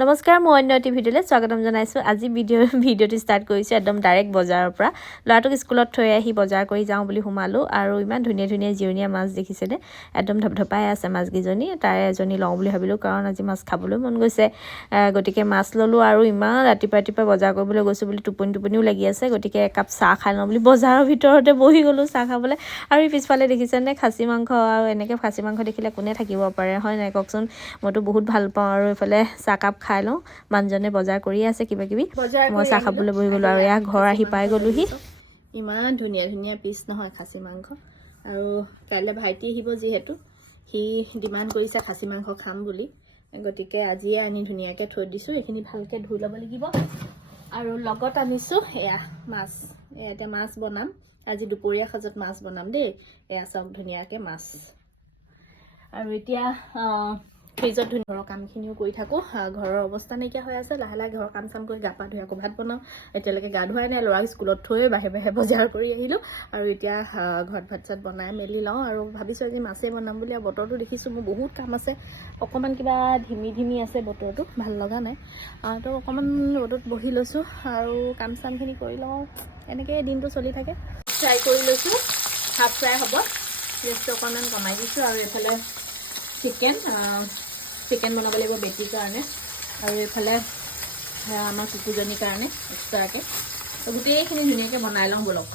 নমস্কাৰ মই অন্য এটি ভিডিঅ'লৈ স্বাগতম জনাইছোঁ। আজি ভিডিঅ'টো ষ্টাৰ্ট কৰিছোঁ একদম ডাইৰেক্ট বজাৰৰ পৰা। ল'ৰাটোক স্কুলত থৈ আহি বজাৰ কৰি যাওঁ বুলি সোমালোঁ আৰু ইমান ধুনীয়া ধুনীয়া জিৰণীয়া মাছ দেখিছেনে, একদম ধপধপাই আছে মাছকেইজনী। তাৰে এজনী লওঁ বুলি ভাবিলোঁ কাৰণ আজি মাছ খাবলৈ মন গৈছে, গতিকে মাছ ল'লোঁ। আৰু ইমান ৰাতিপুৱা বজাৰ কৰিবলৈ গৈছোঁ বুলি টোপনিও লাগি আছে, গতিকে একাপ চাহ খাই লওঁ বুলি বজাৰৰ ভিতৰতে বহি গ'লোঁ চাহ খাবলৈ। আৰু পিছফালে দেখিছেনে খাচী মাংস, আৰু এনেকৈ খাচী মাংস দেখিলে কোনে থাকিব পাৰে হয় নাই কওকচোন। মইতো বহুত ভাল পাওঁ। আৰু এইফালে চাহকাপ খাই লওঁ, মানুহজনে বজাৰ কৰি আছে কিবাকিবি, মই চাহ খাবলৈ বহি গ'লোঁ। আৰু এয়া ঘৰ আহি পাই গ'লোহি। ইমান ধুনীয়া ধুনীয়া পিচ নহয় খাচী মাংস। আৰু কাইলৈ ভাইটি আহিব, যিহেতু সি ডিমাণ্ড কৰিছে খাচী মাংস খাম বুলি, গতিকে আজিয়ে আনি ধুনীয়াকৈ থৈ দিছোঁ। এইখিনি ভালকৈ ধুই ল'ব লাগিব। আৰু লগত আনিছোঁ এয়া মাছ। এয়া এতিয়া মাছ বনাম, আজি দুপৰীয়া সাজত মাছ বনাম দেই। এয়া চাওক ধুনীয়াকৈ মাছ। আৰু এতিয়া ফ্ৰিজত ঘৰৰ কামখিনিও কৰি থাকোঁ। ঘৰৰ অৱস্থা নাইকিয়া হৈ আছে, লাহে লাহে ঘৰৰ কাম চাম কৰি গা পা ধুই আকৌ ভাত বনাওঁ। এতিয়ালৈকে গা ধুৱাই নাই, ল'ৰাক স্কুলত থৈ বাহিৰে বজাৰ কৰি আহিলোঁ। আৰু এতিয়া ঘৰত ভাত চাত বনাই মেলি লওঁ। আৰু ভাবিছোঁ আজি মাছেই বনাম বুলি। আৰু বতৰটো দেখিছোঁ মোৰ বহুত কাম আছে, অকণমান কিবা ধিমি আছে বতৰটো, ভাল লগা নাই। তো অকণমান ৰ'দত বহি লৈছোঁ আৰু কাম চামখিনি কৰি লওঁ। এনেকৈ দিনটো চলি থাকে। ফ্ৰাই কৰি লৈছোঁ, হাফ ফ্ৰাই হ'ব, গেছটো অকণমান কমাই দিছোঁ। আৰু এইফালে চিকেন বনাব লাগিব বেটিৰ কাৰণে, আৰু এইফালে আমাৰ কুকুৰজনীৰ কাৰণে এক্সট্ৰাকৈ। গোটেইখিনি ধুনীয়াকৈ বনাই লওঁ ব'লক।